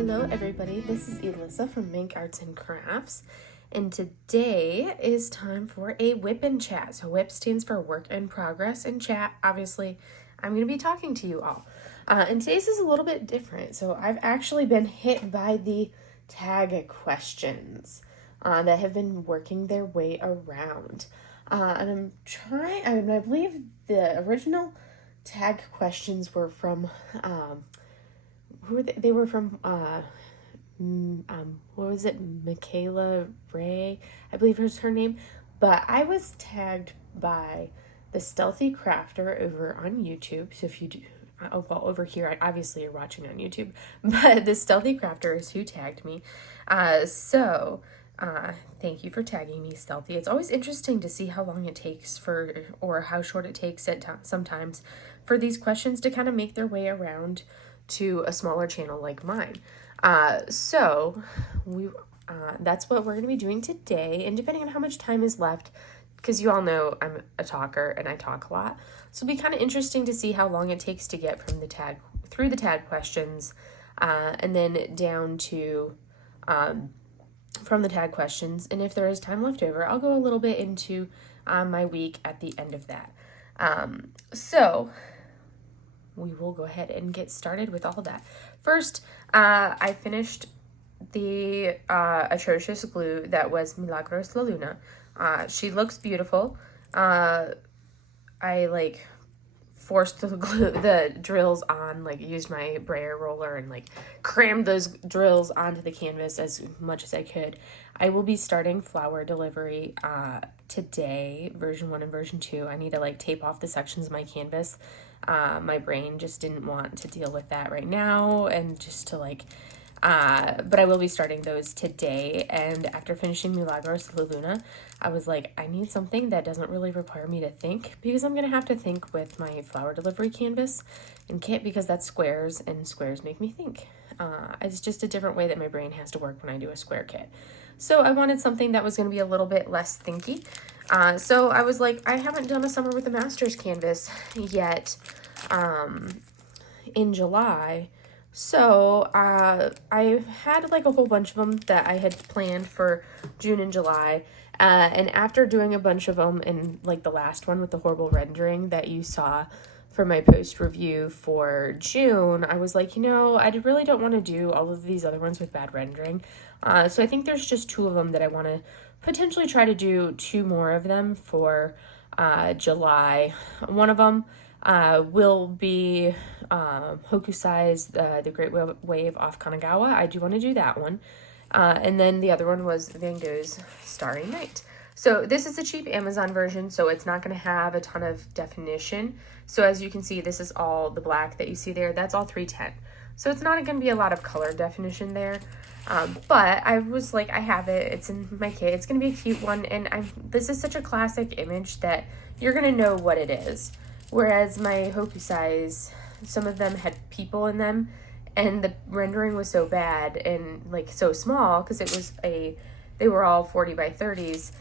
Hello everybody, this is Elissa from Mink Arts and Crafts, and today is time for a WIP Chat. So WIP stands for Work in Progress, and Chat, obviously, I'm going to be talking to you all. And today's is a little bit different. So I've actually been hit by the tag questions that have been working their way around. And I believe the original tag questions were from, who were they? They were from, what was it? Michaela Ray, I believe was her name. But I was tagged by the Stealthy Crafter over on YouTube. So if you do, over here, obviously you're watching on YouTube, but the Stealthy Crafter is who tagged me. Thank you for tagging me, Stealthy. It's always interesting to see how long it takes or how short it takes sometimes for these questions to kind of make their way around to a smaller channel like mine. That's what we're going to be doing today. And depending on how much time is left, because you all know I'm a talker and I talk a lot, so it'll be kind of interesting to see how long it takes to get from through the tag questions, and then down to, from the tag questions. And if there is time left over, I'll go a little bit into my week at the end of that. So we will go ahead and get started with all that. First, I finished the atrocious glue that was Milagros La Luna. She looks beautiful. I forced the drills on, used my brayer roller and crammed those drills onto the canvas as much as I could. I will be starting flower delivery today, version 1 and version 2. I need to tape off the sections of my canvas. My brain just didn't want to deal with that right now, and just to but I will be starting those today. And after finishing Milagros La Luna, I was like, I need something that doesn't really require me to think, because I'm going to have to think with my flower delivery canvas and kit, because that's squares, and squares make me think. It's just a different way that my brain has to work when I do a square kit. So I wanted something that was going to be a little bit less thinky. So I was like, I haven't done a summer with the master's canvas yet in July. So I had a whole bunch of them that I had planned for June and July. And after doing a bunch of them, and the last one with the horrible rendering that you saw for my post review for June, I was like, I really don't want to do all of these other ones with bad rendering. So I think there's just 2 of them that I want to potentially try to do 2 more of them for July. One of them will be Hokusai's The Great Wave off Kanagawa. I do want to do that one. And then the other one was VanGogh's Starry Night. So this is a cheap Amazon version, so it's not going to have a ton of definition. So as you can see, this is all the black that you see there. That's all 310. So it's not going to be a lot of color definition there. But I was like, I have it. It's in my kit. It's going to be a cute one. And this is such a classic image that you're going to know what it is. Whereas my Hokusais, some of them had people in them, and the rendering was so bad and so small, because they were all 40 by 30s,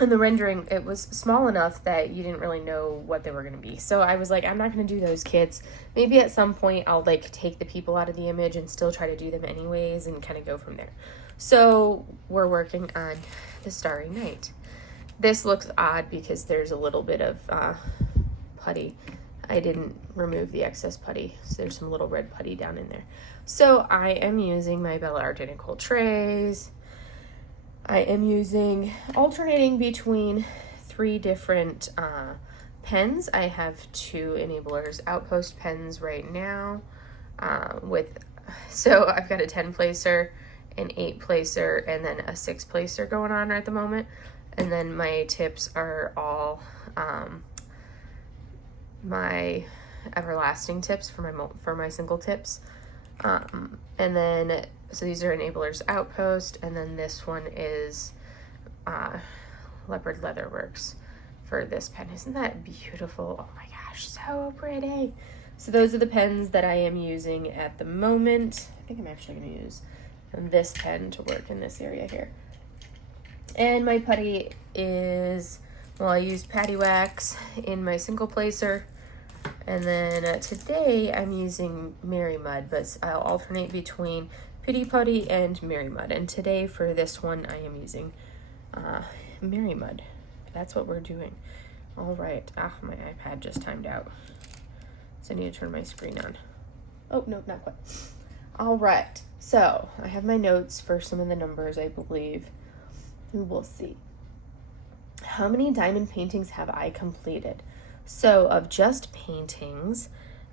and the rendering, it was small enough that you didn't really know what they were going to be. So I was like, I'm not going to do those kits. Maybe at some point I'll take the people out of the image and still try to do them anyways and kind of go from there. So we're working on the Starry Night. This looks odd because there's a little bit of putty. I didn't remove the excess putty, so there's some little red putty down in there. So I am using my Bella Art Nicole trays. I am alternating between 3 different pens. I have 2 Enablers Outpost pens right now. So I've got a 10 placer, an 8 placer, and then a 6 placer going on at the moment. And then my tips are all my everlasting tips for my single tips. And then, so these are Enablers Outpost, and then this one is Leopard Leatherworks for this pen. Isn't that beautiful? Oh my gosh, so pretty. So those are the pens that I am using at the moment. I think I'm actually going to use this pen to work in this area here. And my putty is, I used Patty Wax in my single placer, And then today I'm using Merry Mud, but I'll alternate between Pity Putty and Merry Mud. And today for this one, I am using Merry Mud. That's what we're doing. All right. My iPad just timed out. So I need to turn my screen on. Oh, no, not quite. All right. So I have my notes for some of the numbers, I believe. We will see. How many diamond paintings have I completed? So of just paintings,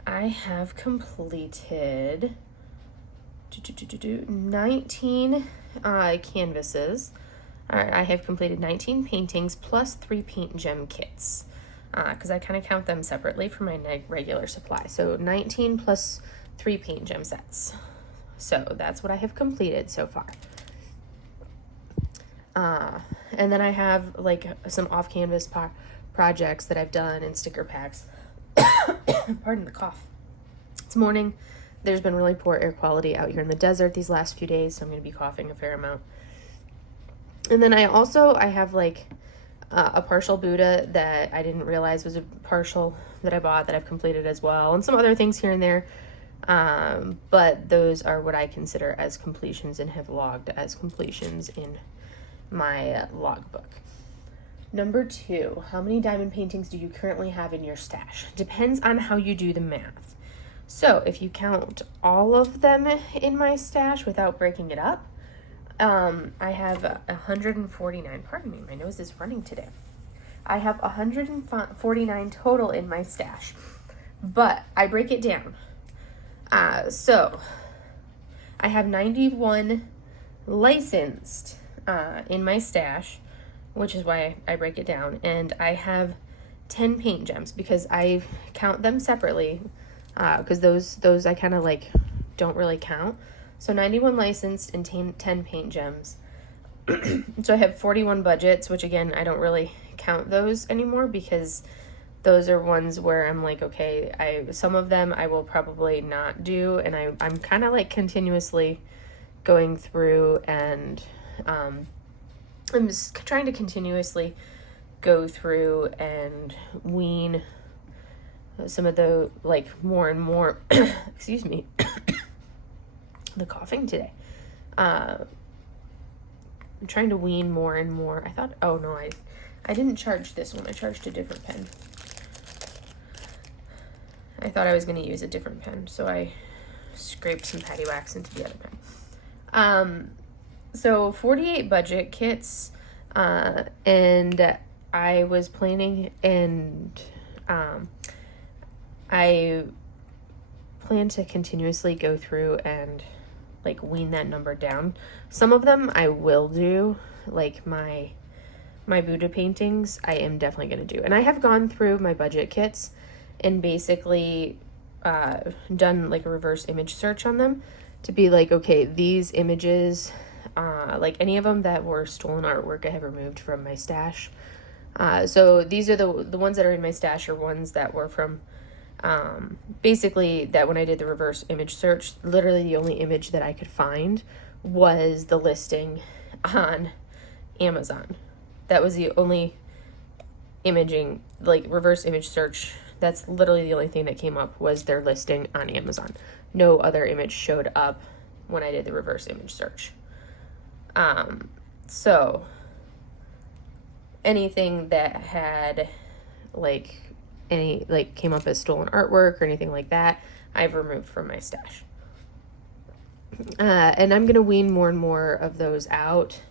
I have completed 19 canvases. I have completed 19 paintings plus 3 paint gem kits, because I kind of count them separately from my regular supply. So 19 plus 3 paint gem sets. So that's what I have completed so far. And then I have like some off-canvas projects that I've done and sticker packs. Pardon the cough. It's morning. There's been really poor air quality out here in the desert these last few days, so I'm going to be coughing a fair amount. And then I have like a partial Buddha that I didn't realize was a partial that I bought that I've completed as well, and some other things here and there. But those are what I consider as completions and have logged as completions in my logbook. Number 2, how many diamond paintings do you currently have in your stash? Depends on how you do the math. So if you count all of them in my stash without breaking it up, I have 149. Pardon me, my nose is running today. I have 149 total in my stash, but I break it down. So I have 91 licensed in my stash, which is why I break it down, and I have 10 paint gems because I count them separately, because those I kind of like don't really count. So 91 licensed and 10 paint gems. So I have 41 budgets, which again, I don't really count those anymore because those are ones where I'm like, okay, some of them I will probably not do, and I'm kind of like continuously going through and I'm just trying to continuously go through and wean some of the like more and more excuse me the coughing today. I'm trying to wean more and more. I thought, oh no, I didn't charge this one. I charged a different pen. I thought I was going to use a different pen, so I scraped some patty wax into the other pen. So 48 budget kits, and I was planning, and I plan to continuously go through and like wean that number down. Some of them I will do, like my Buddha paintings I am definitely going to do. And I have gone through my budget kits and basically done like a reverse image search on them to be like, okay, these images, like any of them that were stolen artwork I have removed from my stash. So these are the ones that are in my stash are ones that were from basically that when I did the reverse image search, literally the only image that I could find was the listing on Amazon. That was the only imaging, like reverse image search. That's literally the only thing that came up was their listing on Amazon. No other image showed up when I did the reverse image search. So anything that had like any like came up as stolen artwork or anything like that, I've removed from my stash. And I'm gonna wean more and more of those out.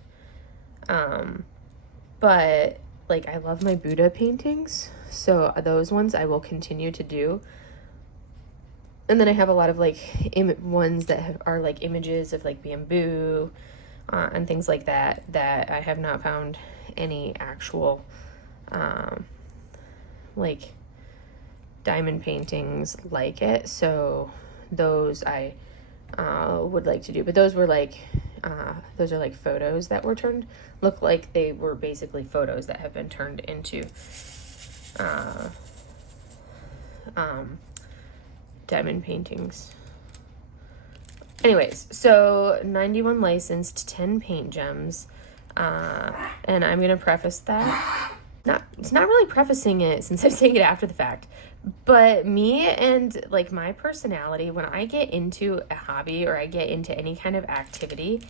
But like I love my Buddha paintings, so those ones I will continue to do. And then I have a lot of like ones that are like images of like bamboo and things like that I have not found any actual like diamond paintings like it. So those I would like to do, but those are like photos that were look like they were basically photos that have been turned into diamond paintings. Anyways, so 91 licensed, 10 paint gems, and I'm gonna preface that it's not really prefacing it since I'm saying it after the fact, but me and like my personality, when I get into a hobby or I get into any kind of activity,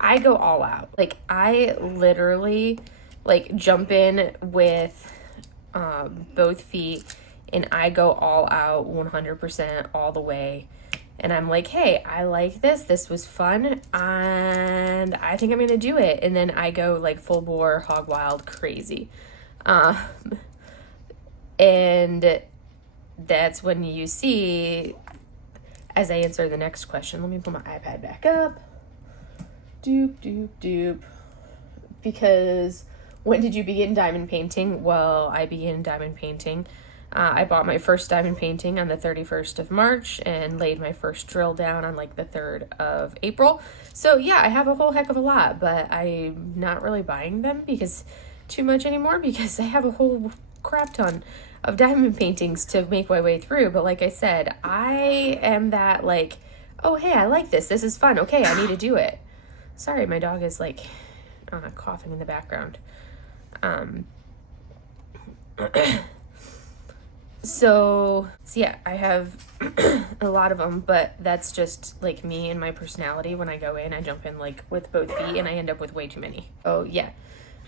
I go all out. Like I literally like jump in with both feet and I go all out 100% all the way. And I'm like, hey, I like this. This was fun. And I think I'm going to do it. And then I go like full bore, hog wild, crazy. And that's when you see, as I answer the next question, let me pull my iPad back up. Doop. Because when did you begin diamond painting? Well, I began diamond painting. I bought my first diamond painting on the 31st of March and laid my first drill down on like the 3rd of April. So yeah, I have a whole heck of a lot, but I'm not really buying them because too much anymore because I have a whole crap ton of diamond paintings to make my way through. But like I said, I am that like, oh, hey, I like this. This is fun. Okay, I need to do it. Sorry, my dog is like coughing in the background. So yeah, I have a lot of them, but that's just like me and my personality. When I go in, I jump in like with both feet and I end up with way too many. Oh yeah.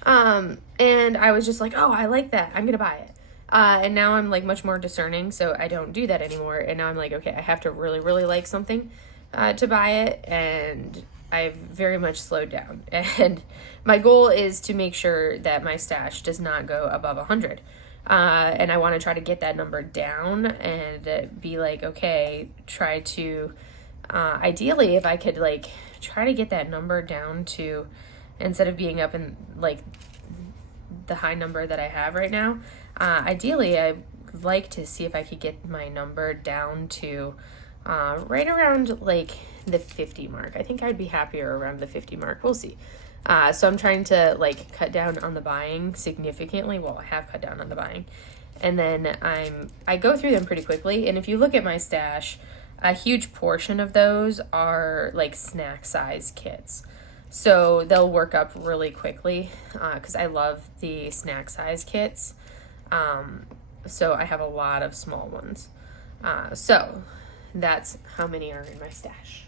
And I was just like, oh, I like that. I'm going to buy it. And now I'm like much more discerning, so I don't do that anymore. And now I'm like, okay, I have to really, really like something, to buy it. And I've very much slowed down. And my goal is to make sure that my stash does not go above 100. And I want to try to get that number down and be like, okay, try to, ideally, if I could like try to get that number down to, instead of being up in like the high number that I have right now, ideally I'd like to see if I could get my number down to, right around like the 50 mark. I think I'd be happier around the 50 mark. We'll see. So I'm trying to like cut down on the buying significantly. Well, I have cut down on the buying, and then I go through them pretty quickly. And if you look at my stash, a huge portion of those are like snack size kits. So they'll work up really quickly, because I love the snack size kits. So I have a lot of small ones. So that's how many are in my stash.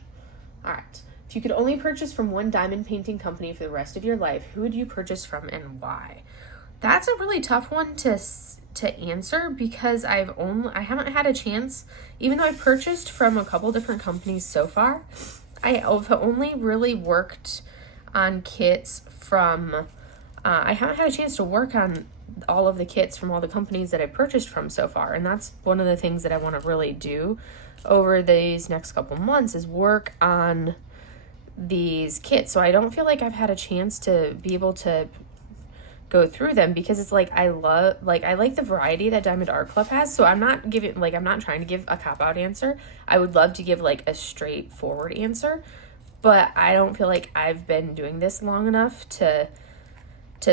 All right. If you could only purchase from one diamond painting company for the rest of your life, who would you purchase from and why? That's a really tough one to answer because I haven't had a chance, even though I purchased from a couple different companies so far. I've only really worked on kits from, I haven't had a chance to work on all of the kits from all the companies that I purchased from so far. And that's one of the things that I want to really do over these next couple months is work on these kits. So I don't feel like I've had a chance to be able to go through them because it's like I like the variety that Diamond Art Club has. So I'm not trying to give a cop-out answer. I would love to give like a straightforward answer, but I don't feel like I've been doing this long enough to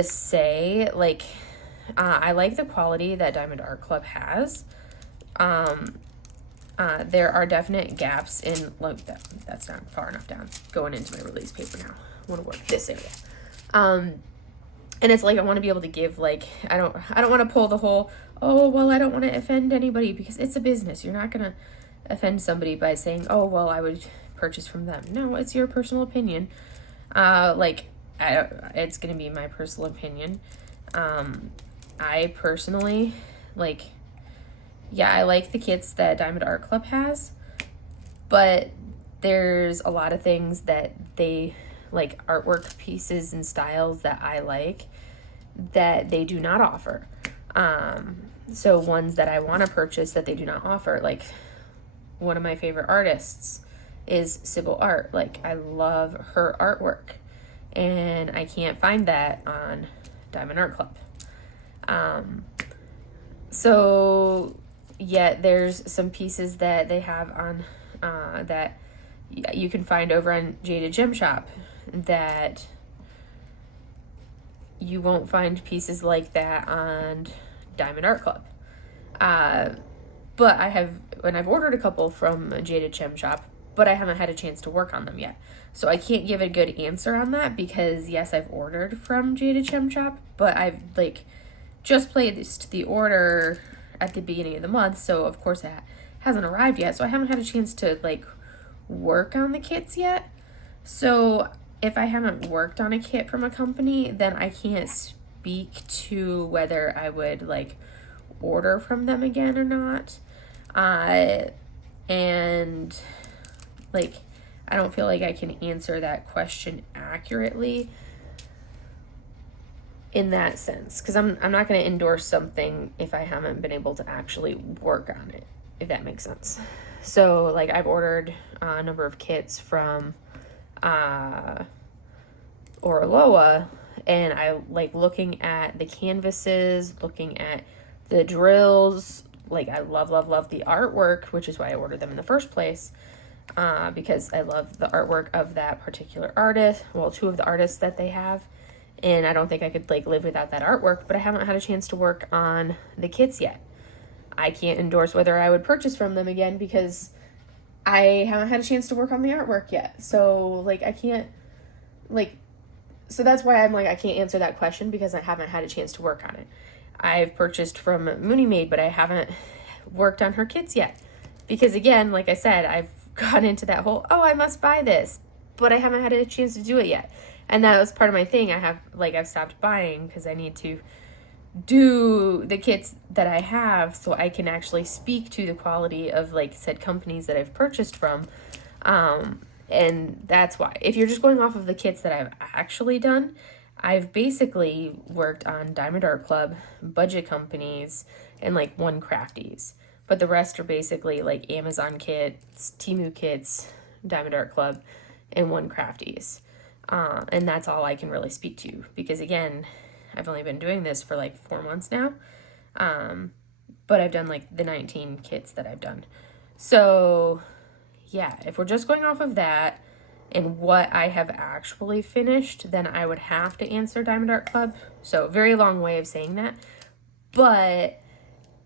say like I like the quality that Diamond Art Club has. There are definite gaps in, look, that's not far enough down, going into my release paper now. I want to work this area. And it's like, I want to be able to give, like, I don't want to pull the whole, oh, well, I don't want to offend anybody because it's a business. You're not going to offend somebody by saying, oh, well, I would purchase from them. No, it's your personal opinion. It's going to be my personal opinion. I personally, like, yeah, I like the kits that Diamond Art Club has, but there's a lot of things that they, like artwork pieces and styles that I like that they do not offer. So ones that I want to purchase that they do not offer, like one of my favorite artists is Sybil Art. Like I love her artwork and I can't find that on Diamond Art Club. So yet there's some pieces that they have on that you can find over on Jaded Gem Shop that you won't find pieces like that on Diamond Art Club. But I've ordered a couple from Jaded Gem Shop, but I haven't had a chance to work on them yet. So I can't give a good answer on that because yes, I've ordered from Jaded Gem Shop, but I've just placed the order at the beginning of the month, so of course it hasn't arrived yet, so I haven't had a chance to like work on the kits yet. So if I haven't worked on a kit from a company, then I can't speak to whether I would like order from them again or not. And like I don't feel like I can answer that question accurately in that sense, because I'm not going to endorse something if I haven't been able to actually work on it, if that makes sense. So like I've ordered a number of kits from Orloa, and I like looking at the canvases, looking at the drills. Like I love the artwork, which is why I ordered them in the first place, because I love the artwork of that particular artist, well, two of the artists that they have, and I don't think I could like live without that artwork. But I haven't had a chance to work on the kits yet. I can't endorse whether I would purchase from them again because I haven't had a chance to work on the artwork yet. So like I can't like, so that's why I'm like I can't answer that question, because I haven't had a chance to work on it. I've purchased from Mooney Maid, but I haven't worked on her kits yet, because again, like I said, I've gone into that whole, oh, I must buy this, but I haven't had a chance to do it yet. And that was part of my thing. I've stopped buying because I need to do the kits that I have so I can actually speak to the quality of like said companies that I've purchased from. And that's why, if you're just going off of the kits that I've actually done, I've basically worked on Diamond Art Club, budget companies, and like one Crafties. But the rest are basically like Amazon kits, Temu kits, Diamond Art Club, and one Crafties. And that's all I can really speak to, because again, I've only been doing this for like 4 months now. But I've done like the 19 kits that I've done. So yeah, if we're just going off of that and what I have actually finished, then I would have to answer Diamond Art Club. So very long way of saying that. But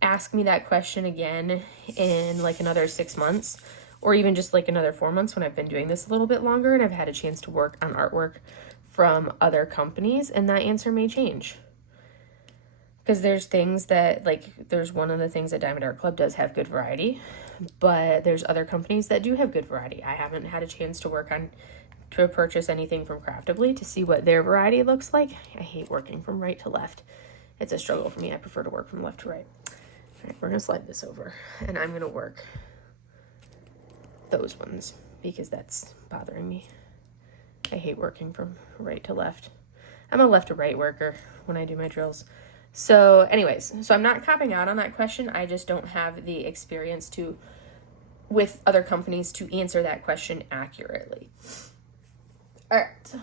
ask me that question again in like another 6 months, or even just like another 4 months when I've been doing this a little bit longer and I've had a chance to work on artwork from other companies, and that answer may change. Because there's things that, like, there's one of the things that Diamond Art Club does have good variety, but there's other companies that do have good variety. I haven't had a chance to purchase anything from Craftably to see what their variety looks like. I hate working from right to left. It's a struggle for me. I prefer to work from left to right. All right, we're going to slide this over, and I'm going to work those ones because that's bothering me. I hate working from right to left. I'm a left to right worker when I do my drills. So anyways, so I'm not copping out on that question. I just don't have the experience with other companies to answer that question accurately. All right.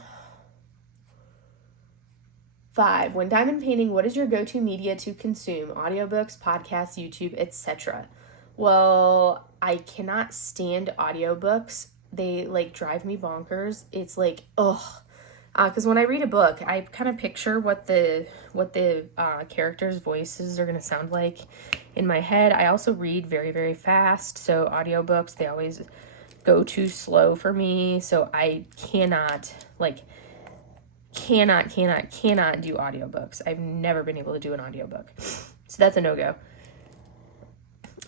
5, when diamond painting, what is your go-to media to consume? Audiobooks, podcasts, YouTube, etc. Well, I cannot stand audiobooks. They like drive me bonkers. It's like, ugh. Because when I read a book, I kind of picture what the characters' voices are going to sound like in my head. I also read very, very fast. So audiobooks, they always go too slow for me. So I cannot do audiobooks. I've never been able to do an audiobook. So that's a no-go.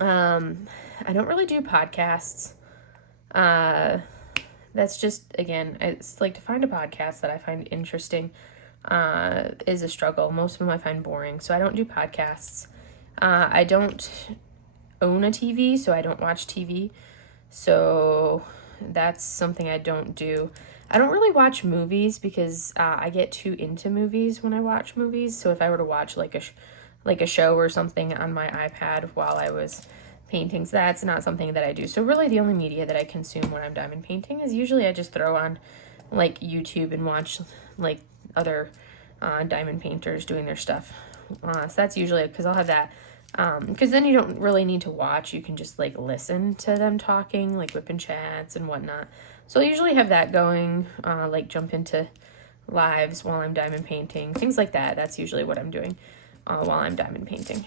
I don't really do podcasts. That's just, again, it's like to find a podcast that I find interesting is a struggle. Most of them I find boring, so I don't do podcasts. I don't own a TV, so I don't watch TV. So that's something I don't do. I don't really watch movies because I get too into movies when I watch movies. So if I were to watch like a show or something on my iPad while I was paintings, that's not something that I do. So really the only media that I consume when I'm diamond painting is usually I just throw on like YouTube and watch like other diamond painters doing their stuff. So that's usually, because I'll have that, because then you don't really need to watch. You can just like listen to them talking, like WIP chats and whatnot. So I usually have that going, like jump into lives while I'm diamond painting, things like that. That's usually what I'm doing while I'm diamond painting.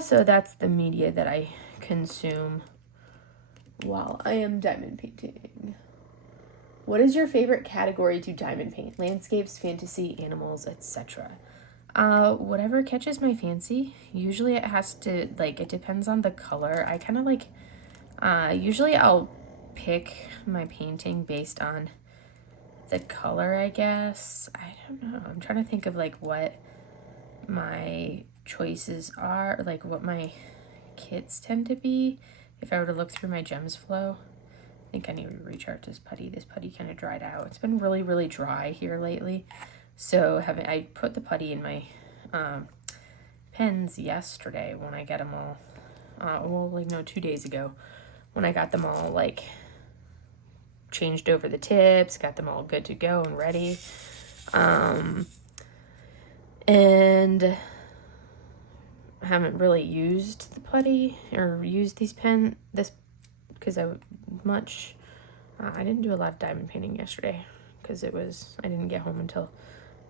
So that's the media that I consume while I am diamond painting. What is your favorite category to diamond paint? Landscapes, fantasy, animals, etc. Whatever catches my fancy. Usually it has to, like, it depends on the color. I kind of like, usually I'll pick my painting based on the color, I guess. I don't know. I'm trying to think of, like, what my choices are, like, what my kits tend to be. If I were to look through my gems flow, I think I need to recharge this putty. This putty kind of dried out. It's been really, really dry here lately. So I put the putty in my pens yesterday when I got them all, well, like, no, 2 days ago when I got them all, like, changed over the tips, got them all good to go and ready. And I haven't really used the putty or used this because I didn't do a lot of diamond painting yesterday because I didn't get home until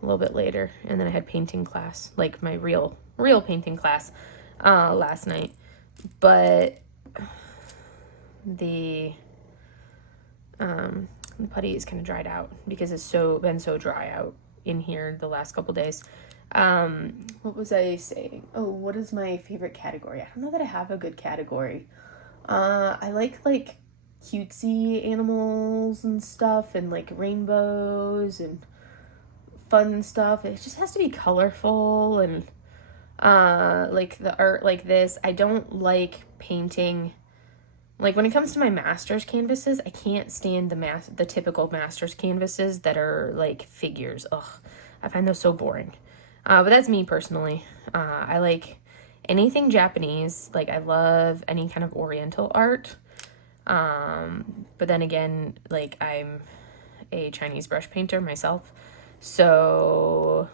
a little bit later, and then I had painting class, like my real painting class, last night. But the putty is kind of dried out because it's been so dry out in here the last couple days. What was I saying? Oh, what is my favorite category? I don't know that I have a good category. I like cutesy animals and stuff, and like rainbows and fun stuff. It just has to be colorful, and like the art like this. I don't like painting, like when it comes to my master's canvases, I can't stand the typical master's canvases that are like figures. Ugh, I find those so boring. But that's me personally. I like anything Japanese. Like, I love any kind of oriental art. But then again, like, I'm a Chinese brush painter myself. So,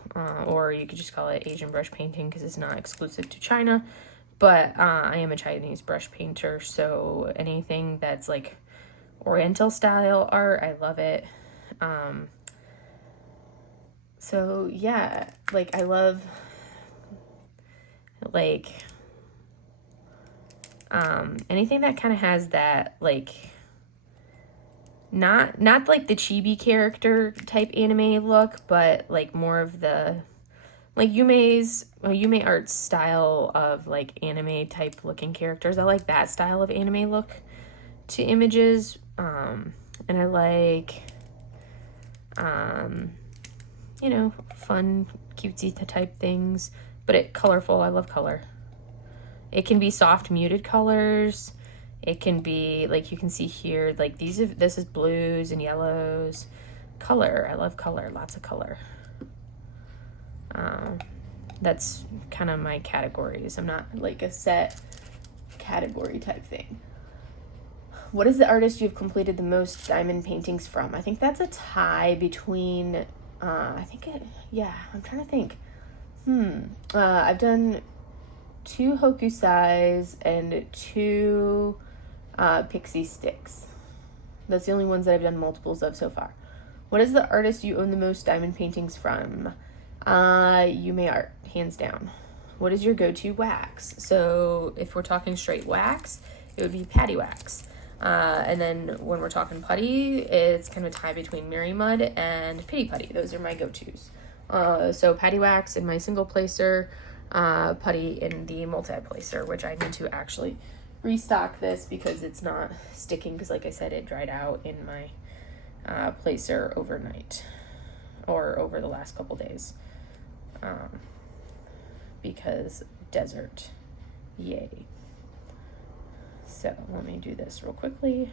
or you could just call it Asian brush painting because it's not exclusive to China. But I am a Chinese brush painter, so anything that's like oriental style art, I love it. So yeah, like I love like anything that kind of has that like not like the chibi character type anime look, but like more of the like Yume art style of like anime type looking characters. I like that style of anime look to images. And I like you know, fun cutesy type things, but colorful. I love color. It can be soft muted colors. It can be like you can see here, like this is blues and yellows. Color. I love color. Lots of color. That's kind of my categories. I'm not like a set category type thing. What is the artist you've completed the most diamond paintings from? I think that's a tie between, I'm trying to think. I've done 2 Hokusais and 2 Pixie Sticks. That's the only ones that I've done multiples of so far. What is the artist you own the most diamond paintings from? Yume Art, hands down. What is your go-to wax? So if we're talking straight wax, it would be Patty Wax. And then when we're talking putty, it's kind of a tie between Mary Mud and Pity Putty. Those are my go-tos. So Patty Wax in my single placer, putty in the multi-placer, which I need to actually restock this because it's not sticking, because like I said, it dried out in my placer overnight or over the last couple days. Because desert, yay. So let me do this real quickly.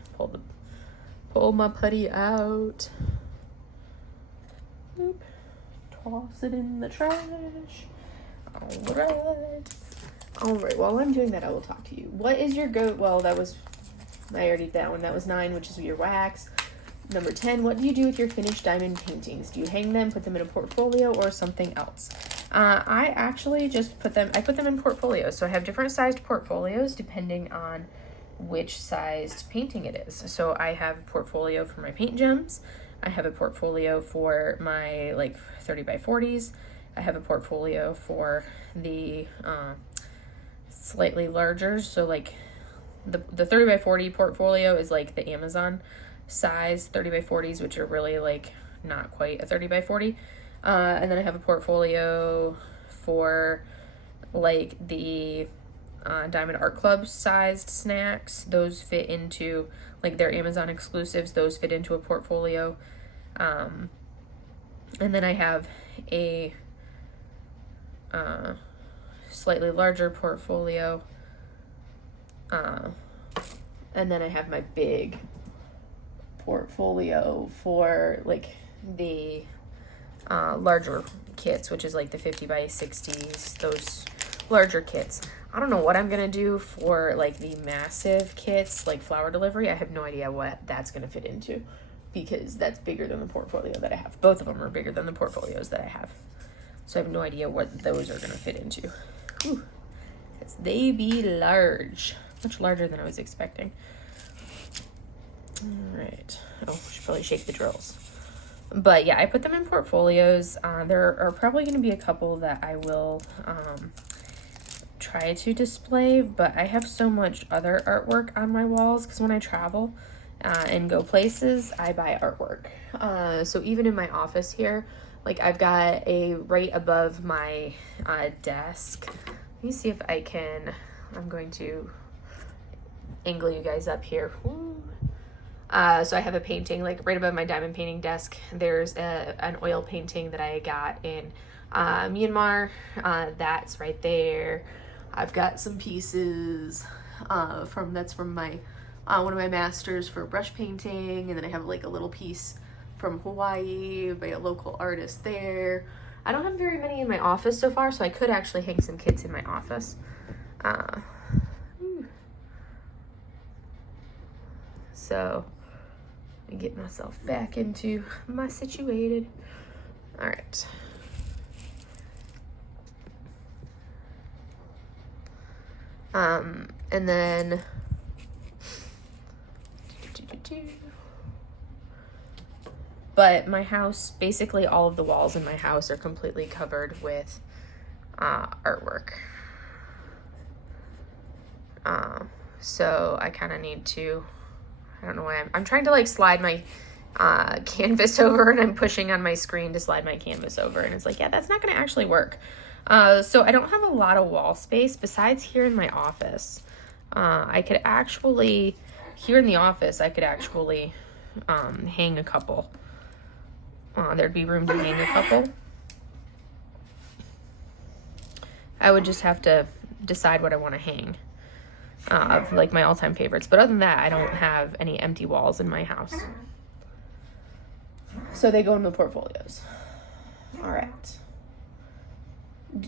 Pull my putty out. Oop. Toss it in the trash. All right. While I'm doing that, I will talk to you. What is your well, that was that one. That was 9, which is your wax. Number 10, what do you do with your finished diamond paintings? Do you hang them, put them in a portfolio, or something else? I actually just put them in portfolios. So I have different sized portfolios depending on which sized painting it is. So I have a portfolio for my paint gems. I have a portfolio for my like 30 by 40s. I have a portfolio for the slightly larger. So like the 30 by 40 portfolio is like the Amazon size 30 by 40s, which are really like not quite a 30 by 40. And then I have a portfolio for like the Diamond Art Club sized snacks. Those fit into like their Amazon exclusives. Those fit into a portfolio. And then I have a slightly larger portfolio. And then I have my big portfolio for like the larger kits, which is like the 50 by 60s, those larger kits. I don't know what I'm gonna do for like the massive kits, like flower delivery. I have no idea what that's gonna fit into, because that's bigger than the portfolio that I have. Both of them are bigger than the portfolios that I have. So I have no idea what those are gonna fit into. Because they be large. Much larger than I was expecting. All right. Oh, I should probably shake the drills. But yeah, I put them in portfolios. There are probably going to be a couple that I will try to display, but I have so much other artwork on my walls because when I travel and go places, I buy artwork. So even in my office here, like I've got a right above my desk. Let me see if I can, I'm going to angle you guys up here. So I have a painting like right above my diamond painting desk. There's an oil painting that I got in Myanmar. That's right there. I've got some pieces that's from my one of my masters for brush painting, and then I have like a little piece from Hawaii by a local artist there. I don't have very many in my office so far, so I could actually hang some kits in my office. So let me get myself back into my situated. All right. And then but my house, basically all of the walls in my house are completely covered with artwork. So I kind of need to, I don't know why I'm trying to like slide my canvas over, and I'm pushing on my screen to slide my canvas over, and it's like, yeah, that's not going to actually work. So I don't have a lot of wall space besides here in my office. I could actually, here in the office, I could actually hang a couple. There'd be room to hang a couple. I would just have to decide what I want to hang. Of like my all-time favorites, but other than that, I don't have any empty walls in my house, so they go in the portfolios. All right.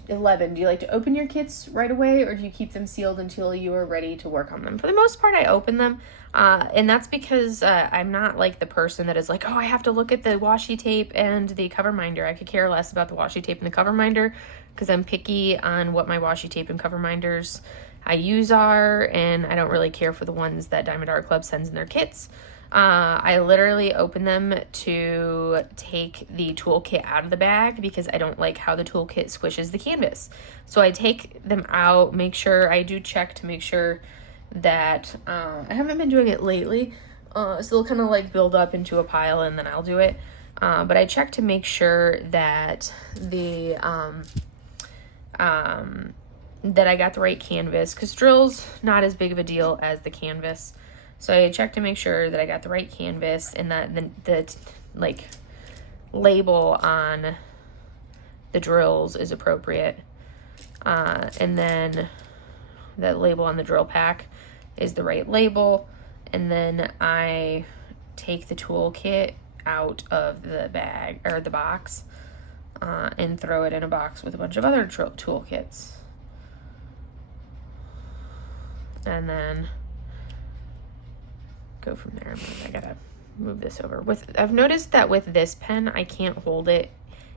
11, do you like to open your kits right away, or do you keep them sealed until you are ready to work on them? For the most part, I open them, and that's because I'm not like the person that is like, oh, I have to look at the washi tape and the cover minder. I could care less about the washi tape and the cover minder because I'm picky on what my washi tape and cover minders I use are, and I don't really care for the ones that Diamond Art Club sends in their kits. I literally open them to take the toolkit out of the bag because I don't like how the toolkit squishes the canvas. So I take them out, make sure, I do check to make sure that, I haven't been doing it lately, so they'll kind of like build up into a pile and then I'll do it. But I check to make sure that the, that I got the right canvas, because drill's not as big of a deal as the canvas. So I check to make sure that I got the right canvas and that the like label on the drills is appropriate. And then the label on the drill pack is the right label. And then I take the toolkit out of the bag or the box and throw it in a box with a bunch of other toolkits. And then go from there. I gotta move this over. I've noticed that with this pen, I can't hold it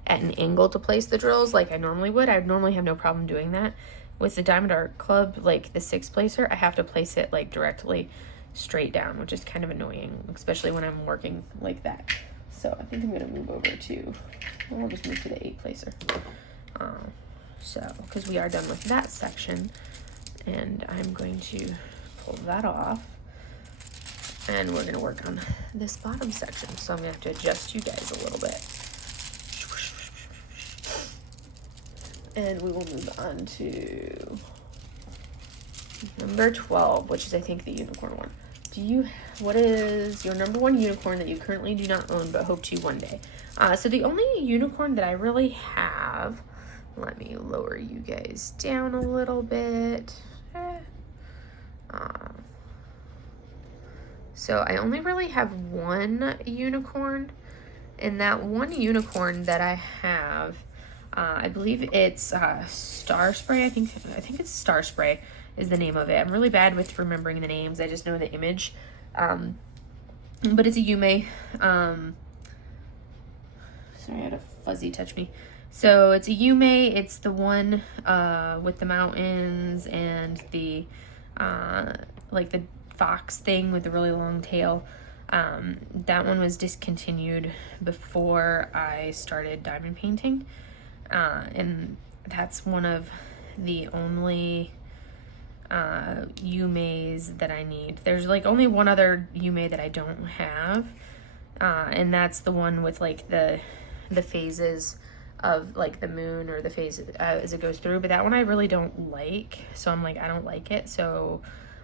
at an angle to place the drills like I normally would. I would normally have no problem doing that. With the Diamond Art Club, like the 6 placer, I have to place it like directly straight down, which is kind of annoying, especially when I'm working like that. So I think I'm gonna move over to, I'll just move to the 8 placer. So, because we are done with that section, and I'm going to pull that off. And we're gonna work on this bottom section. So I'm gonna have to adjust you guys a little bit. And we will move on to number 12, which is, I think, the unicorn one. What is your number one unicorn that you currently do not own but hope to one day? So the only unicorn that I really have, let me lower you guys down a little bit. So I only really have one unicorn, and that one unicorn that I have, I believe it's Star Spray. I think it's Star Spray is the name of it. I'm really bad with remembering the names. I just know the image. But it's a Yume. Sorry, I had a fuzzy touch me. So it's a Yume. It's the one with the mountains and the like the fox thing with the really long tail. That one was discontinued before I started diamond painting. And that's one of the only Yumeis that I need. There's like only one other Yume that I don't have, and that's the one with like the phases of like the moon or the phases as it goes through, but that one I really don't like, so I'm like, I don't like it. So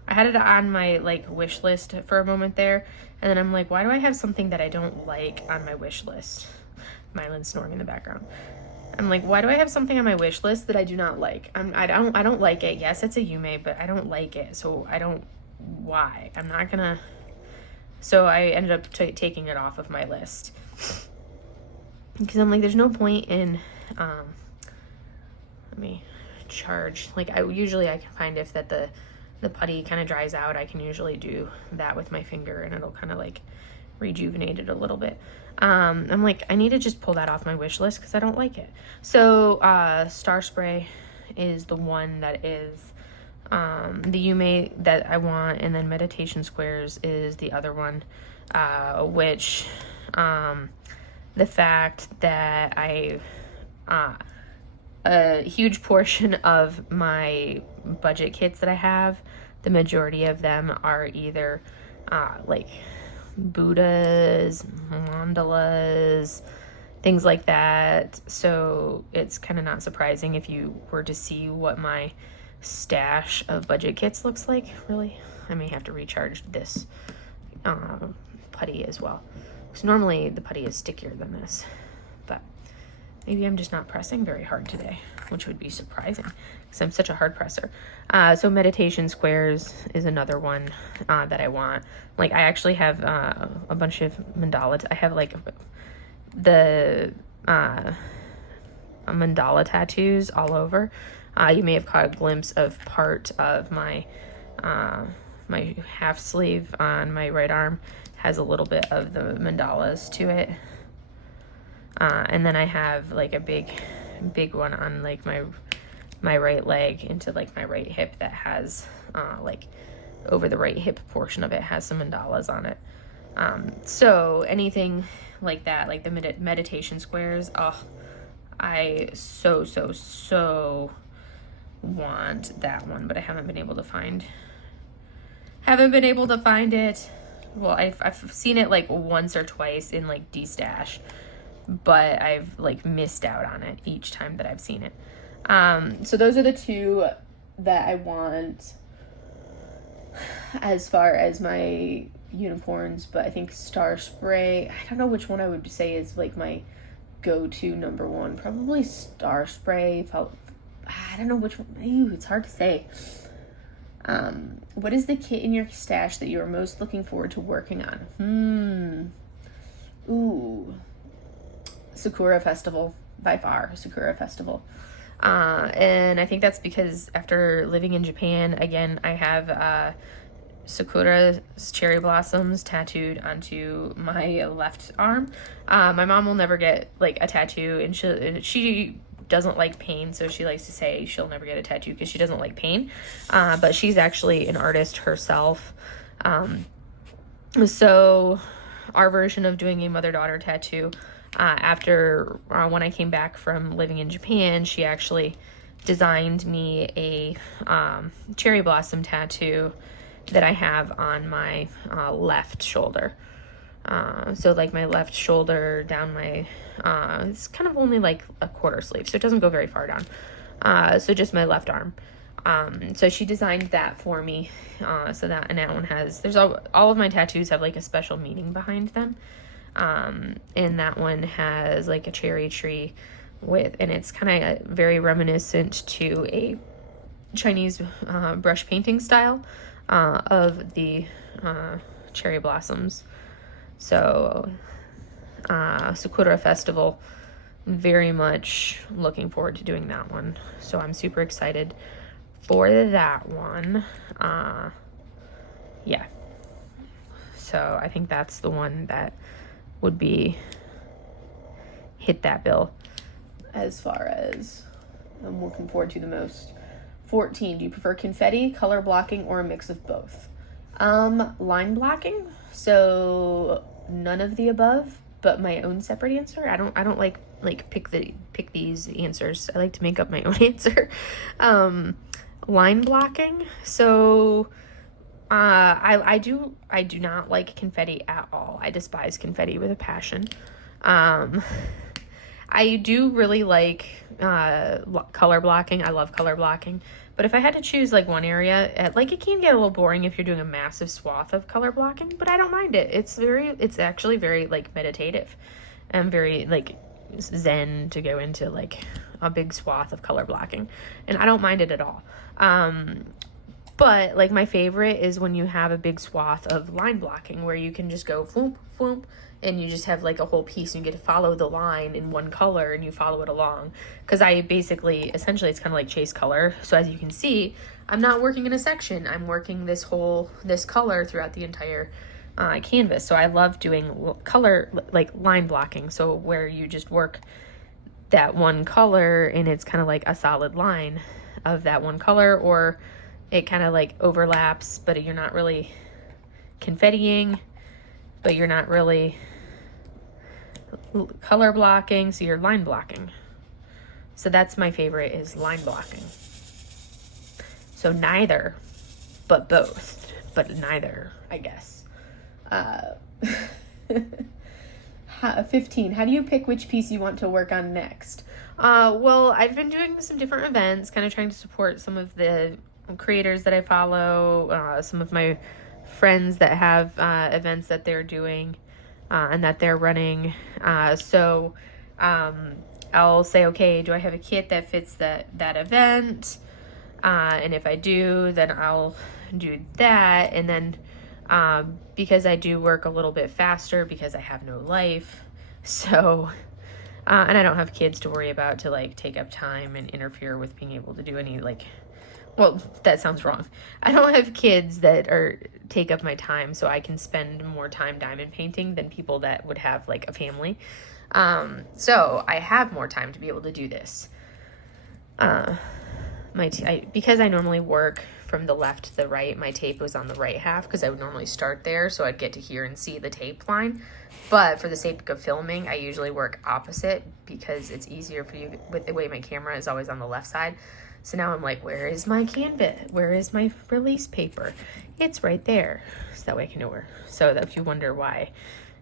I had it on my like wish list for a moment there, and then I'm like, why do I have something that I don't like on my wish list? Mylan's snoring in the background. I'm like, why do I have something on my wish list that I do not like? I don't like it. Yes, it's a Yume, but I don't like it. So why? I'm not gonna, so I ended up taking it off of my list. Because I'm like, there's no point in, let me charge. Like I can find if that the putty kind of dries out, I can usually do that with my finger and it'll kind of like rejuvenate it a little bit. I'm like, I need to just pull that off my wish list because I don't like it. So Star Spray is the one that is the Yume that I want, and then Meditation Squares is the other one, which the fact that a huge portion of my budget kits that I have, the majority of them are either like Buddhas, mandalas, things like that. So it's kind of not surprising if you were to see what my stash of budget kits looks like. Really, I may have to recharge this putty as well, because normally the putty is stickier than this, but maybe I'm just not pressing very hard today, which would be surprising because I'm such a hard presser. So Meditation Squares is another one that I want. Like I actually have a bunch of mandalas. I have like the mandala tattoos all over. You may have caught a glimpse of part of my my half sleeve on my right arm has a little bit of the mandalas to it. And then I have like a big one on like my right leg into like my right hip that has like over the right hip portion of it has some mandalas on it. So anything like that, like the meditation squares, I so want that one, but I haven't been able to find it. Well, I've seen it like once or twice in like D-Stash, but I've like missed out on it each time that I've seen it. So those are the two that I want as far as my unicorns, but I think Star Spray, I don't know which one I would say is like my go-to number one. Probably Star Spray. I don't know which one. Ew, it's hard to say. What is the kit in your stash that you are most looking forward to working on? Ooh. Sakura Festival, by far, Sakura Festival. And I think that's because after living in Japan, again, I have Sakura's cherry blossoms tattooed onto my left arm. My mom will never get like a tattoo, and she doesn't like pain, so she likes to say she'll never get a tattoo because she doesn't like pain. But she's actually an artist herself. So our version of doing a mother-daughter tattoo, after when I came back from living in Japan, she actually designed me a cherry blossom tattoo, that I have on my left shoulder. So like my left shoulder down my, it's kind of only like a quarter sleeve, so it doesn't go very far down. So just my left arm. So she designed that for me. So that, and that one has, there's all of my tattoos have like a special meaning behind them. And that one has like a cherry tree with, and it's kind of very reminiscent to a Chinese brush painting style of the cherry blossoms. So Sakura Festival, very much looking forward to doing that one. So I'm super excited for that one. Yeah. So I think that's the one that would be hit that bill as far as I'm looking forward to the most. 14, do you prefer confetti, color blocking, or a mix of both? Line blocking, so none of the above, but my own separate answer. I don't like pick these answers. I like to make up my own answer. Line blocking, so I do not like confetti at all. I despise confetti with a passion. I do really like color blocking. I love color blocking. But if I had to choose like one area, like it can get a little boring if you're doing a massive swath of color blocking, but I don't mind it. It's actually very like meditative and very like zen to go into like a big swath of color blocking. And I don't mind it at all. But like my favorite is when you have a big swath of line blocking where you can just go whoop, whoop, and you just have like a whole piece and you get to follow the line in one color and you follow it along. Because I basically, essentially it's kind of like chase color. So as you can see, I'm not working in a section. I'm working this color throughout the entire canvas. So I love doing color, like line blocking. So where you just work that one color and it's kind of like a solid line of that one color, or it kind of like overlaps, but you're not really confettiing, but you're not really color blocking, so you're line blocking. So that's my favorite, is line blocking. So neither, but both, but neither, I guess. 15, how do you pick which piece you want to work on next? Well, I've been doing some different events, kind of trying to support some of the creators that I follow, some of my friends that have events that they're doing and that they're running. So I'll say, okay, do I have a kit that fits that event? And if I do, then I'll do that. And then because I do work a little bit faster because I have no life, so and I don't have kids to worry about to like take up time and interfere with being able to do any like, well, that sounds wrong. I don't have kids that take up my time, so I can spend more time diamond painting than people that would have like a family. So I have more time to be able to do this. Because I normally work from the left to the right, my tape was on the right half because I would normally start there, so I'd get to hear and see the tape line. But for the sake of filming, I usually work opposite because it's easier for you with the way my camera is always on the left side. So now I'm like, where is my canvas? Where is my release paper? It's right there. So that way I can know where. So that if you wonder why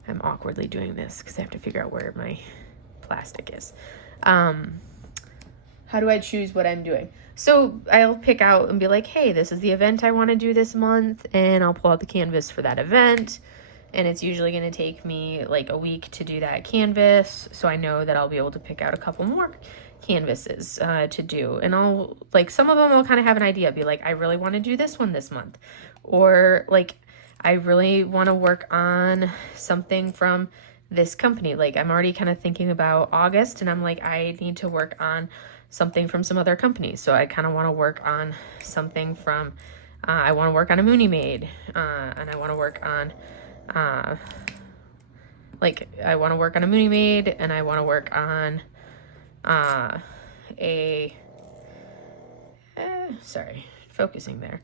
I'm awkwardly doing this, because I have to figure out where my plastic is. How do I choose what I'm doing? So I'll pick out and be like, hey, this is the event I want to do this month, and I'll pull out the canvas for that event. And it's usually going to take me like a week to do that canvas. So I know that I'll be able to pick out a couple more canvases to do. And I'll like, some of them I'll kind of have an idea, be like, I really want to do this one this month. Or like, I really want to work on something from this company. Like I'm already kind of thinking about August, and I'm like, I need to work on something from some other companies. So I kind of want to work on something from, I want to work on a Mooney Maid, and I want to work on, I want to work on a Mooney Maid, and I want to work on, sorry, focusing there.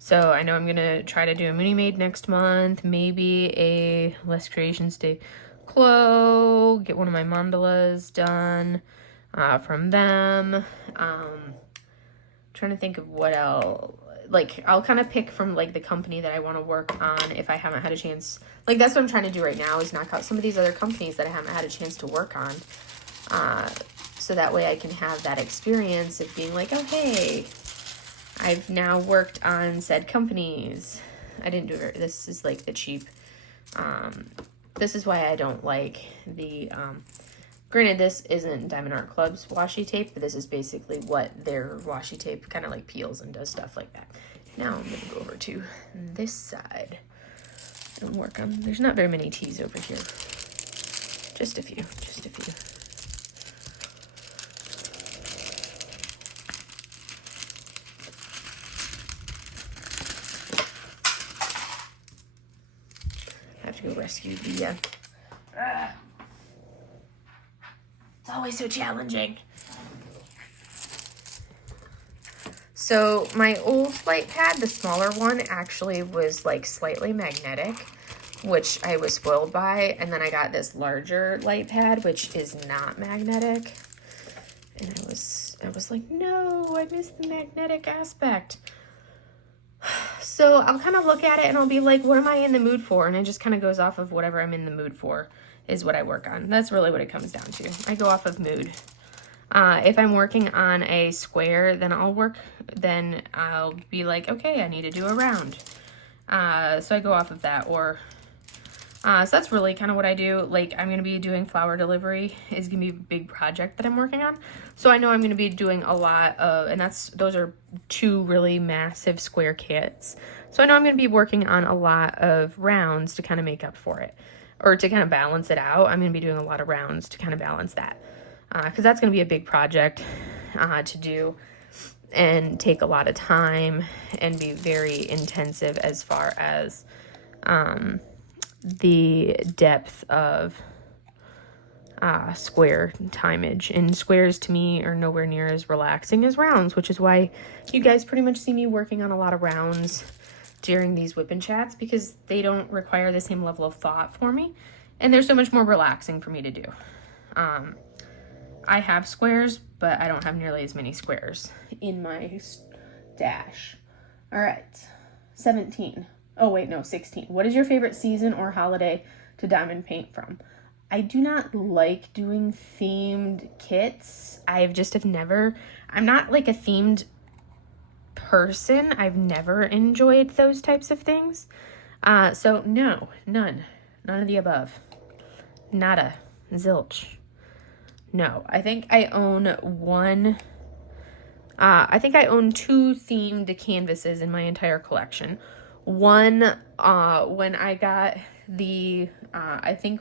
So I know I'm going to try to do a Mooney Maid next month, maybe a Less Creations Day Clo, get one of my mandalas done, from them. Trying to think of what else. like, I'll kind of pick from, like, the company that I want to work on if I haven't had a chance. Like, that's what I'm trying to do right now, is knock out some of these other companies that I haven't had a chance to work on. So that way I can have that experience of being like, oh, hey, I've now worked on said companies. I didn't do it. This is, like, the cheap. This is why I don't like the, granted, this isn't Diamond Art Club's washi tape, but this is basically what their washi tape kind of like peels and does stuff like that. Now I'm going to go over to this side and work on, there's not very many T's over here. Just a few, just a few. I have to go rescue the, it's always so challenging. So my old light pad, the smaller one, actually was like slightly magnetic, which I was spoiled by. And then I got this larger light pad, which is not magnetic. And I was like, no, I missed the magnetic aspect. So I'll kind of look at it and I'll be like, what am I in the mood for? And it just kind of goes off of whatever I'm in the mood for is what I work on. That's really what it comes down to. I go off of mood. If I'm working on a square, then I'll be like, okay, I need to do a round. So I go off of that. Or so that's really kind of what I do. Like, I'm going to be doing flower delivery is going to be a big project that I'm working on. So I know I'm going to be doing a lot of, and those are 2 really massive square kits. So I know I'm going to be working on a lot of rounds to kind of make up for it, or to kind of balance it out. I'm going to be doing a lot of rounds to kind of balance that. Because that's going to be a big project to do and take a lot of time and be very intensive as far as the depth of square timeage. And squares to me are nowhere near as relaxing as rounds, which is why you guys pretty much see me working on a lot of rounds during these WIP Chats, because they don't require the same level of thought for me and they're so much more relaxing for me to do. I have squares, but I don't have nearly as many squares in my stash. All right, 17. Oh, wait, no, 16. What is your favorite season or holiday to diamond paint from? I do not like doing themed kits. I'm not like a themed person. I've never enjoyed those types of things. So no, none of the above. Nada, zilch. No, I think I own 2 themed canvases in my entire collection. One, when I got I think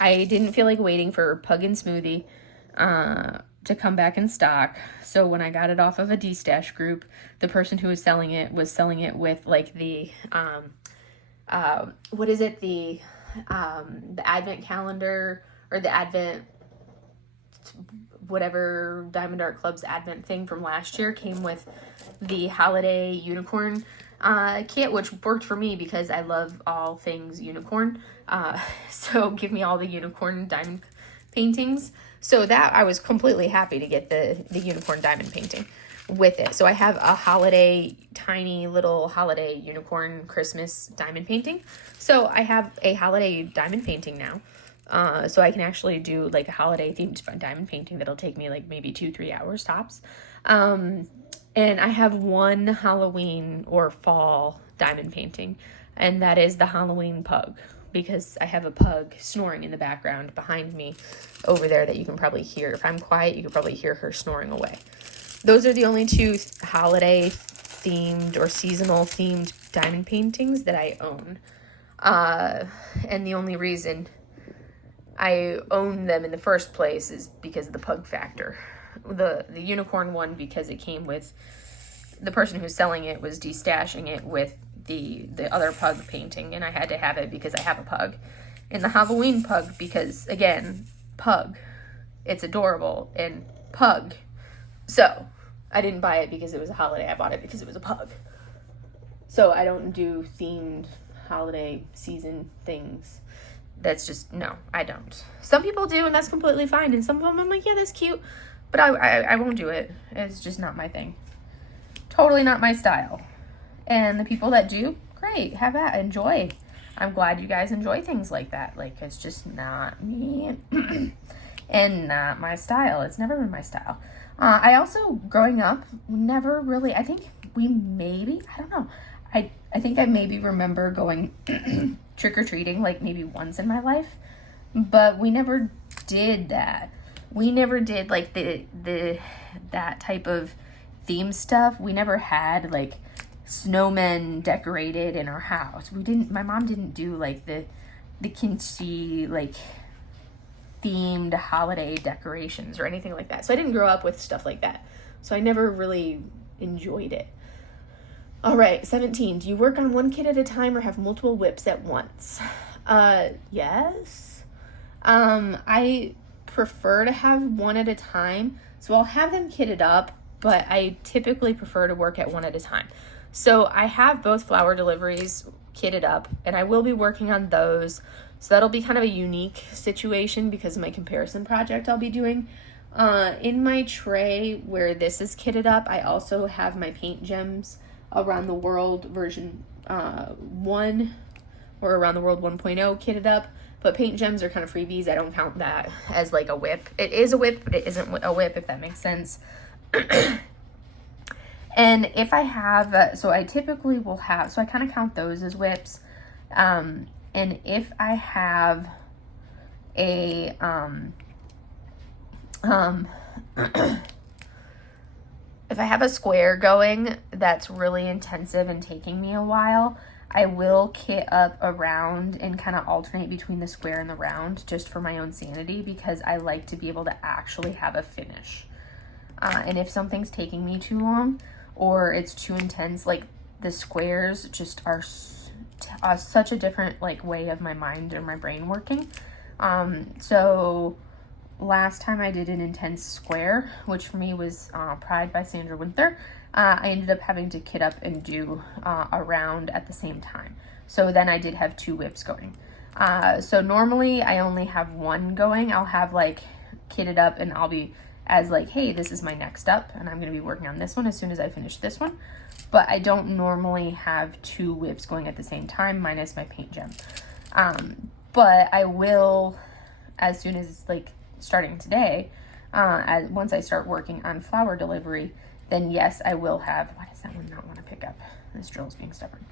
I didn't feel like waiting for Pug and Smoothie to come back in stock. So when I got it off of a D-Stash group, the person who was selling it with like the, what is it? The advent calendar, or the advent, whatever Diamond Art Club's advent thing from last year came with the holiday unicorn kit, which worked for me because I love all things unicorn. So give me all the unicorn diamond paintings. So that I was completely happy to get the unicorn diamond painting with it. So I have a tiny little holiday unicorn Christmas diamond painting. So I have a holiday diamond painting now. So I can actually do like a holiday themed diamond painting that'll take me like maybe 2-3 hours tops. And I have one Halloween or fall diamond painting, and that is the Halloween pug, because I have a pug snoring in the background behind me over there that you can probably hear. If I'm quiet, you can probably hear her snoring away. Those are the only 2 holiday themed or seasonal themed diamond paintings that I own. And the only reason I own them in the first place is because of the pug factor. The unicorn one, because it came with, the person who's selling it was de-stashing it with the other pug painting, and I had to have it because I have a pug. And the Halloween pug, because again, pug, it's adorable, and pug. So I didn't buy it because it was a holiday. I bought it because it was a pug. So I don't do themed holiday season things. That's just, no, I don't. Some people do, and that's completely fine. And some of them I'm like, yeah, that's cute. But I won't do it. It's just not my thing. totally not my style. And the people that do, great, have that, enjoy. I'm glad you guys enjoy things like that. Like, it's just not me and not my style. It's never been my style. I also, growing up, never really, I think we maybe, I don't know. I think I maybe remember going trick-or-treating like maybe once in my life, but we never did that. We never did like that type of theme stuff. We never had like snowmen decorated in our house. My mom didn't do like the kimchi like themed holiday decorations or anything like that. So I didn't grow up with stuff like that. So I never really enjoyed it. All right, 17. Do you work on one kit at a time or have multiple WIPs at once? Yes. I prefer to have one at a time. So I'll have them kitted up, but I typically prefer to work at one at a time. So I have both flower deliveries kitted up, and I will be working on those. So that'll be kind of a unique situation because of my comparison project I'll be doing. In my tray where this is kitted up, I also have my paint gems Around the World version 1 or Around the World 1.0 kitted up. But paint gems are kind of freebies. I don't count that as like a WIP. It is a WIP, but it isn't a WIP, if that makes sense. And if I have, so I typically will have, so I kind of count those as WIPs. And if I have a, if I have a square going that's really intensive and taking me a while, I will kit up a round and kind of alternate between the square and the round just for my own sanity, because I like to be able to actually have a finish. And if something's taking me too long or it's too intense, like the squares just are such a different like way of my mind and my brain working. So last time I did an intense square, which for me was Pride by Sandra Winther, I ended up having to kit up and do a round at the same time. So then I did have 2 WIPs going. So normally I only have one going. I'll have like kitted up and I'll be as like, hey, this is my next up and I'm going to be working on this one as soon as I finish this one. But I don't normally have 2 WIPs going at the same time minus my paint gem. But I will, as soon as like starting today, once I start working on flower delivery, then yes, I will have, why does that one not want to pick up? This drill's being stubborn.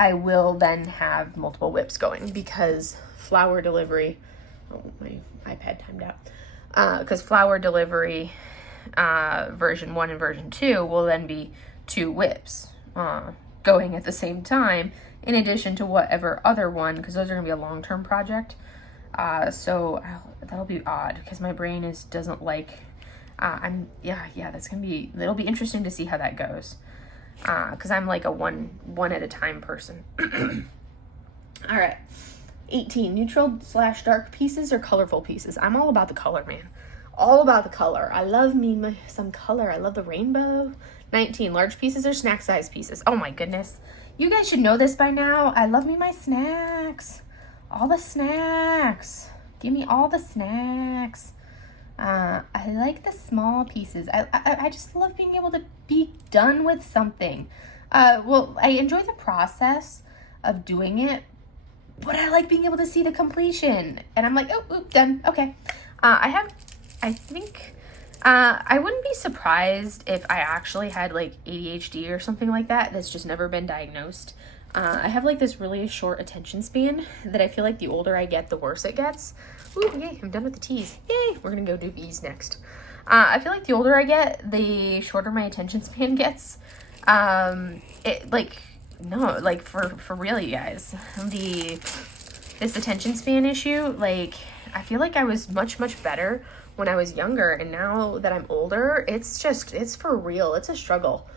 I will then have multiple WIPs going because flower delivery, oh, my iPad timed out. Because flower delivery version 1 and version 2 will then be 2 WIPs going at the same time, in addition to whatever other one, because those are going to be a long-term project. So that'll be odd because my brain doesn't like, that's going to be, it'll be interesting to see how that goes. Cause I'm like a one at a time person. All right. 18, neutral/dark pieces or colorful pieces? I'm all about the color, man. All about the color. I love some color. I love the rainbow. 19, large pieces or snack size pieces? Oh my goodness. You guys should know this by now. I love me my snacks. All the snacks. Give me all the snacks. I like the small pieces. I just love being able to be done with something. Well, I enjoy the process of doing it, but I like being able to see the completion. And I'm like, oh, done. Okay. I wouldn't be surprised if I actually had like ADHD or something like that. That's just never been diagnosed. I have like this really short attention span that I feel like the older I get, the worse it gets. Ooh, yay, I'm done with the T's. Yay, we're gonna go do V's next. I feel like the older I get, the shorter my attention span gets. For real, you guys. This attention span issue, like, I feel like I was much, much better when I was younger, and now that I'm older, it's for real. It's a struggle.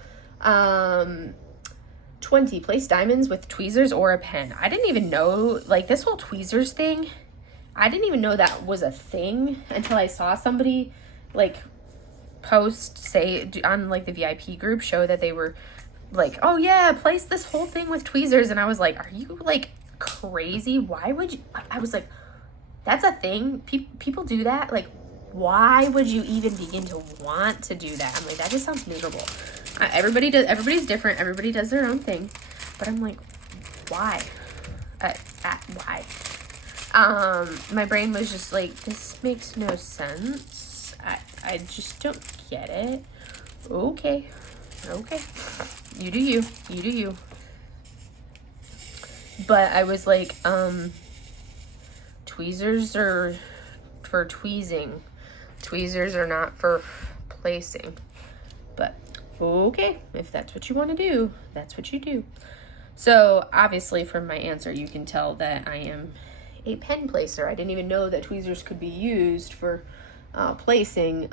20, place diamonds with tweezers or a pen. I didn't even know, like, this whole tweezers thing, I didn't even know that was a thing until I saw somebody, like, say, on, like, the VIP group, show that they were, like, oh, yeah, place this whole thing with tweezers, and I was like, are you, like, crazy? Why would you? I was like, that's a thing? People do that? Like, why would you even begin to want to do that? I'm like, that just sounds miserable. Everybody's different. Everybody does their own thing. But I'm like, why? Why? My brain was just like, this makes no sense. I just don't get it. Okay. You do you. You do you. But I was like, tweezers are for tweezing. Tweezers are not for placing. But okay, if that's what you want to do, that's what you do. So obviously from my answer, you can tell that I am a pen placer. I didn't even know that tweezers could be used for placing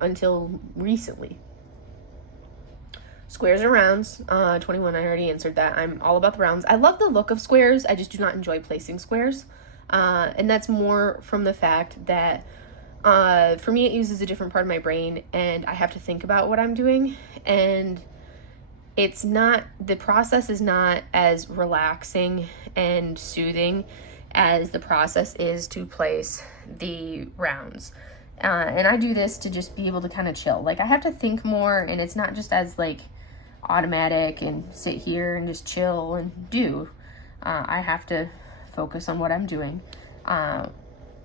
until recently. Squares or rounds, 21, I already answered that. I'm all about the rounds. I love the look of squares. I just do not enjoy placing squares. And that's more from the fact that for me, it uses a different part of my brain, and I have to think about what I'm doing. And the process is not as relaxing and soothing as the process is to place the rounds. And I do this to just be able to kind of chill. Like, I have to think more, and it's not just as like automatic and sit here and just chill and do. I have to focus on what I'm doing. And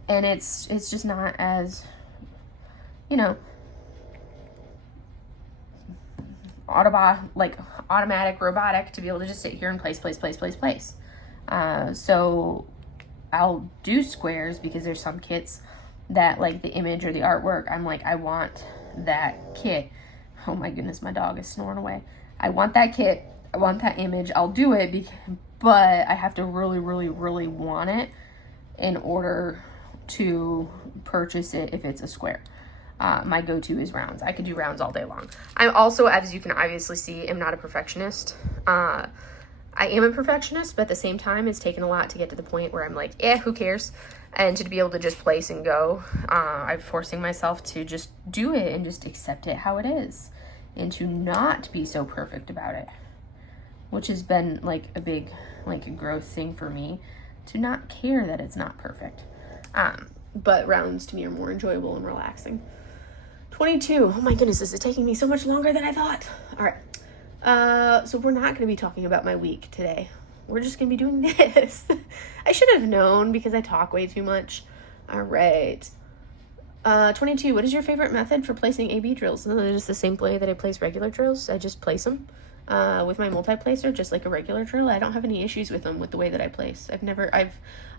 it's just not as, automatic, robotic to be able to just sit here and place. So I'll do squares because there's some kits that, like, the image or the artwork, I'm like, I want that kit. Oh my goodness, my dog is snoring away. I want that kit. I want that image. I'll do it, but I have to really, really, really want it in order to purchase it if it's a square. My go-to is rounds. I could do rounds all day long. I'm also, as you can obviously see, am not a perfectionist. I am a perfectionist, but at the same time, it's taken a lot to get to the point where I'm like, who cares? And to be able to just place and go, I'm forcing myself to just do it and just accept it how it is, and to not be so perfect about it, which has been like a big, like, a growth thing for me, to not care that it's not perfect. But rounds to me are more enjoyable and relaxing. 22. Oh my goodness, this is taking me so much longer than I thought. All right. So we're not going to be talking about my week today. We're just going to be doing this. I should have known because I talk way too much. All right. 22. What is your favorite method for placing A/B drills? No, it's just the same way that I place regular drills. I just place them with my multi-placer, just like a regular drill. I don't have any issues with them with the way that I place.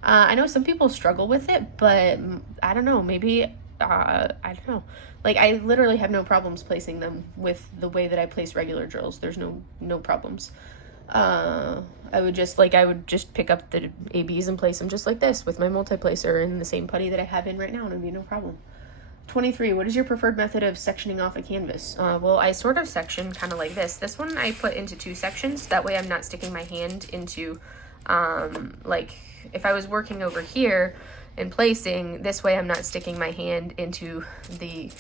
I know some people struggle with it, but I don't know. Maybe, I don't know. Like, I literally have no problems placing them with the way that I place regular drills. There's no problems. I would just pick up the ABs and place them just like this with my multi-placer and the same putty that I have in right now, and it'd be no problem. 23. What is your preferred method of sectioning off a canvas? Well, I sort of section kind of like this. This one I put into 2 sections. That way I'm not sticking my hand into, like, if I was working over here and placing, this way I'm not sticking my hand into the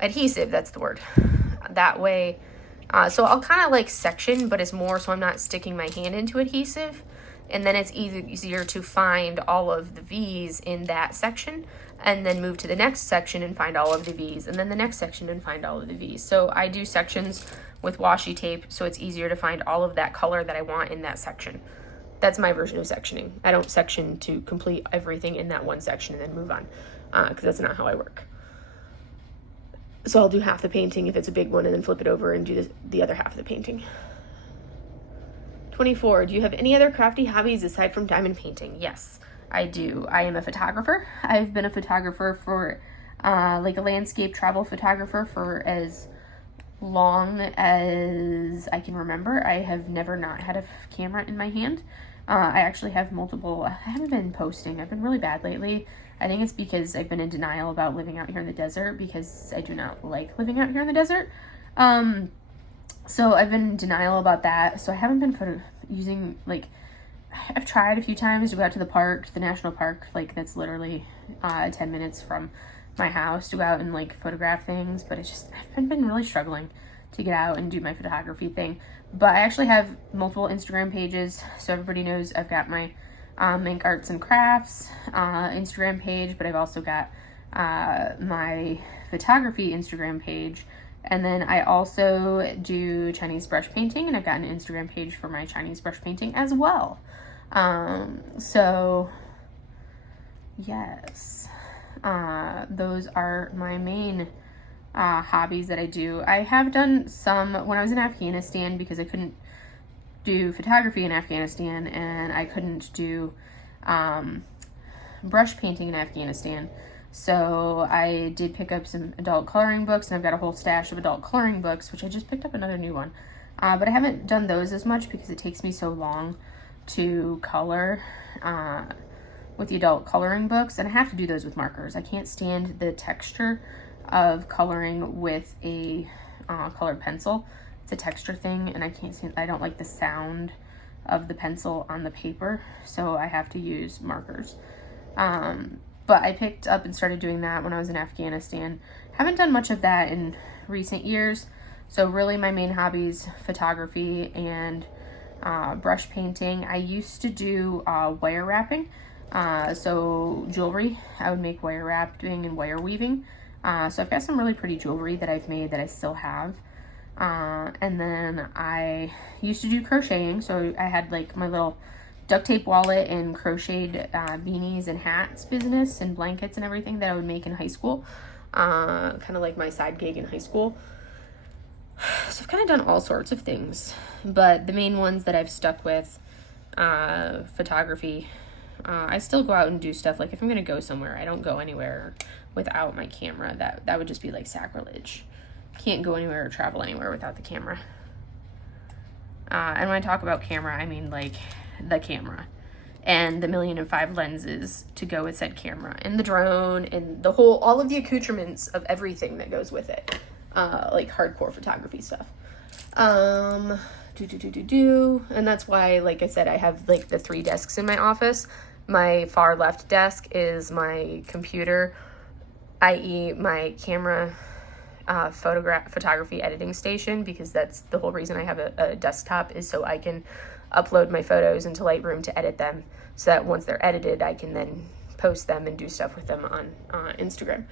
adhesive, that's the word. That way, so I'll kind of like section, but it's more so I'm not sticking my hand into adhesive. And then it's easier to find all of the V's in that section, and then move to the next section and find all of the V's, and then the next section and find all of the V's. So I do sections with washi tape, so it's easier to find all of that color that I want in that section. That's my version of sectioning. I don't section to complete everything in that one section and then move on, because that's not how I work. So I'll do half the painting if it's a big one, and then flip it over and do the other half of the painting. 24. Do you have any other crafty hobbies aside from diamond painting? Yes, I do. I am a photographer. I've been a photographer for, like a landscape travel photographer for as long as I can remember. I have never not had a camera in my hand. I actually have multiple. I haven't been posting. I've been really bad lately. I think it's because I've been in denial about living out here in the desert, because I do not like living out here in the desert. So I've been in denial about that. So I haven't been using, like, I've tried a few times to go out to the park, the national park, like, that's literally 10 minutes from my house, to go out and, like, photograph things, but it's just, I've been really struggling to get out and do my photography thing. But I actually have multiple Instagram pages, so everybody knows I've got my Mink Arts and Crafts Instagram page, but I've also got my photography Instagram page. And then I also do Chinese brush painting, and I've got an Instagram page for my Chinese brush painting as well. So yes, those are my main hobbies that I do. I have done some when I was in Afghanistan, because I couldn't do photography in Afghanistan, and I couldn't do brush painting in Afghanistan. So I did pick up some adult coloring books, and I've got a whole stash of adult coloring books, which I just picked up another new one. But I haven't done those as much because it takes me so long to color with the adult coloring books, and I have to do those with markers. I can't stand the texture of coloring with a colored pencil. It's a texture thing, and I don't like the sound of the pencil on the paper, so I have to use markers. But I picked up and started doing that when I was in Afghanistan. Haven't done much of that in recent years. So really my main hobbies, photography and brush painting. I used to do wire wrapping. So jewelry, I would make wire wrapping and wire weaving. So I've got some really pretty jewelry that I've made that I still have. And then I used to do crocheting. So I had like my little duct tape wallet and crocheted beanies and hats business and blankets and everything that I would make in high school. Kind of like my side gig in high school. So I've kind of done all sorts of things, but the main ones that I've stuck with, photography. I still go out and do stuff. Like if I'm going to go somewhere, I don't go anywhere without my camera. That would just be like sacrilege. Can't go anywhere or travel anywhere without the camera. And when I talk about camera, I mean like the camera and the 1,000,005 lenses to go with said camera, and the drone, and all of the accoutrements of everything that goes with it, like hardcore photography stuff. And that's why, like I said, I have like the 3 desks in my office. My far left desk is my computer, i.e. my camera, photography editing station, because that's the whole reason I have a desktop, is so I can upload my photos into Lightroom to edit them, so that once they're edited, I can then post them and do stuff with them on Instagram.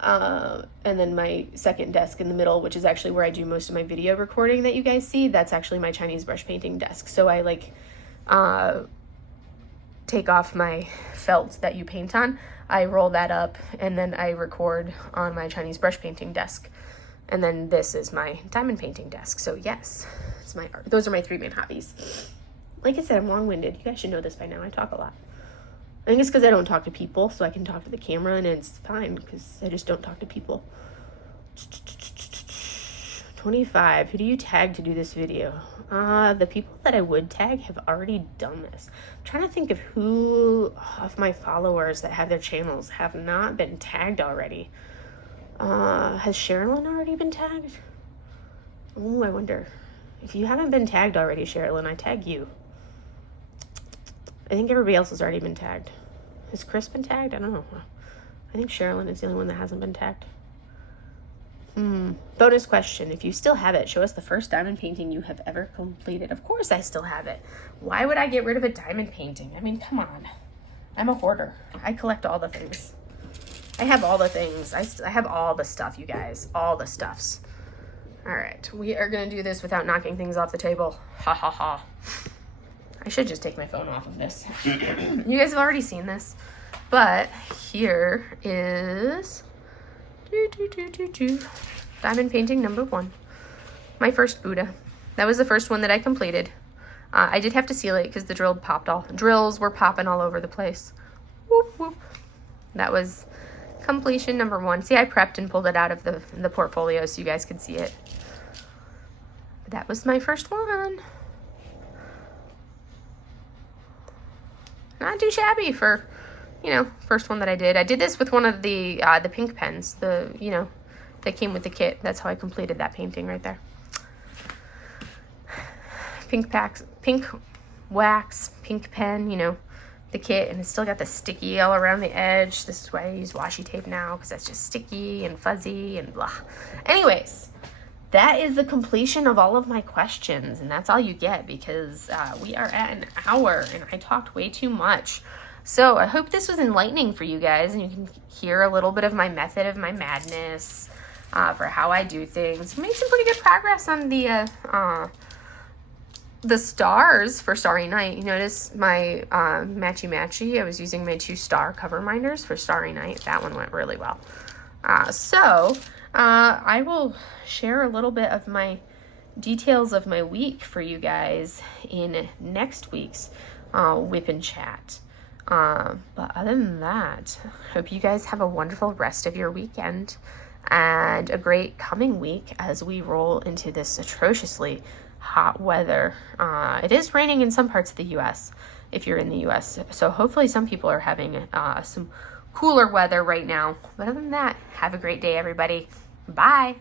And then my second desk in the middle, which is actually where I do most of my video recording that you guys see, that's actually my Chinese brush painting desk. So I like take off my felt that you paint on, I roll that up, and then I record on my Chinese brush painting desk. And then this is my diamond painting desk. So yes, it's my art. Those are my 3 main hobbies. Like I said, I'm long-winded. You guys should know this by now. I talk a lot. I think it's because I don't talk to people, so I can talk to the camera, and it's fine because I just don't talk to people. 25. Who do you tag to do this video? The people that I would tag have already done this. I'm trying to think of who of my followers that have their channels have not been tagged already. Has Sherilyn already been tagged? Oh, I wonder. If you haven't been tagged already, Sherilyn, I tag you. I think everybody else has already been tagged. Has Chris been tagged? I don't know. I think Sherilyn is the only one that hasn't been tagged. Bonus question. If you still have it, show us the first diamond painting you have ever completed. Of course I still have it. Why would I get rid of a diamond painting? I mean, come on. I'm a hoarder. I collect all the things. I have all the things. I have all the stuff, you guys. All the stuffs. All right. We are going to do this without knocking things off the table. Ha ha ha. I should just take my phone off of this. You guys have already seen this. But here is diamond painting number 1. My first Buddha. That was the first one that I completed. I did have to seal it because the drills were popping all over the place. Whoop, whoop. That was completion number 1. See, I prepped and pulled it out of the portfolio so you guys could see it. But that was my first one. Not too shabby for, first one that I did. I did this with one of the pink pens, that came with the kit. That's how I completed that painting right there. Pink wax, pink pen, the kit, and it's still got the sticky all around the edge. This is why I use washi tape now, because that's just sticky and fuzzy and blah. Anyways, that is the completion of all of my questions, and that's all you get because we are at an hour and I talked way too much. So I hope this was enlightening for you guys and you can hear a little bit of my method of my madness for how I do things. Made some pretty good progress on the stars for Starry Night. You notice my matchy-matchy, I was using my 2 star cover minders for Starry Night. That one went really well. I will share a little bit of my details of my week for you guys in next week's WIP Chat. But other than that, hope you guys have a wonderful rest of your weekend and a great coming week as we roll into this atrociously hot weather. It is raining in some parts of the U.S. if you're in the U.S. So hopefully some people are having some cooler weather right now. But other than that, have a great day, everybody. Bye.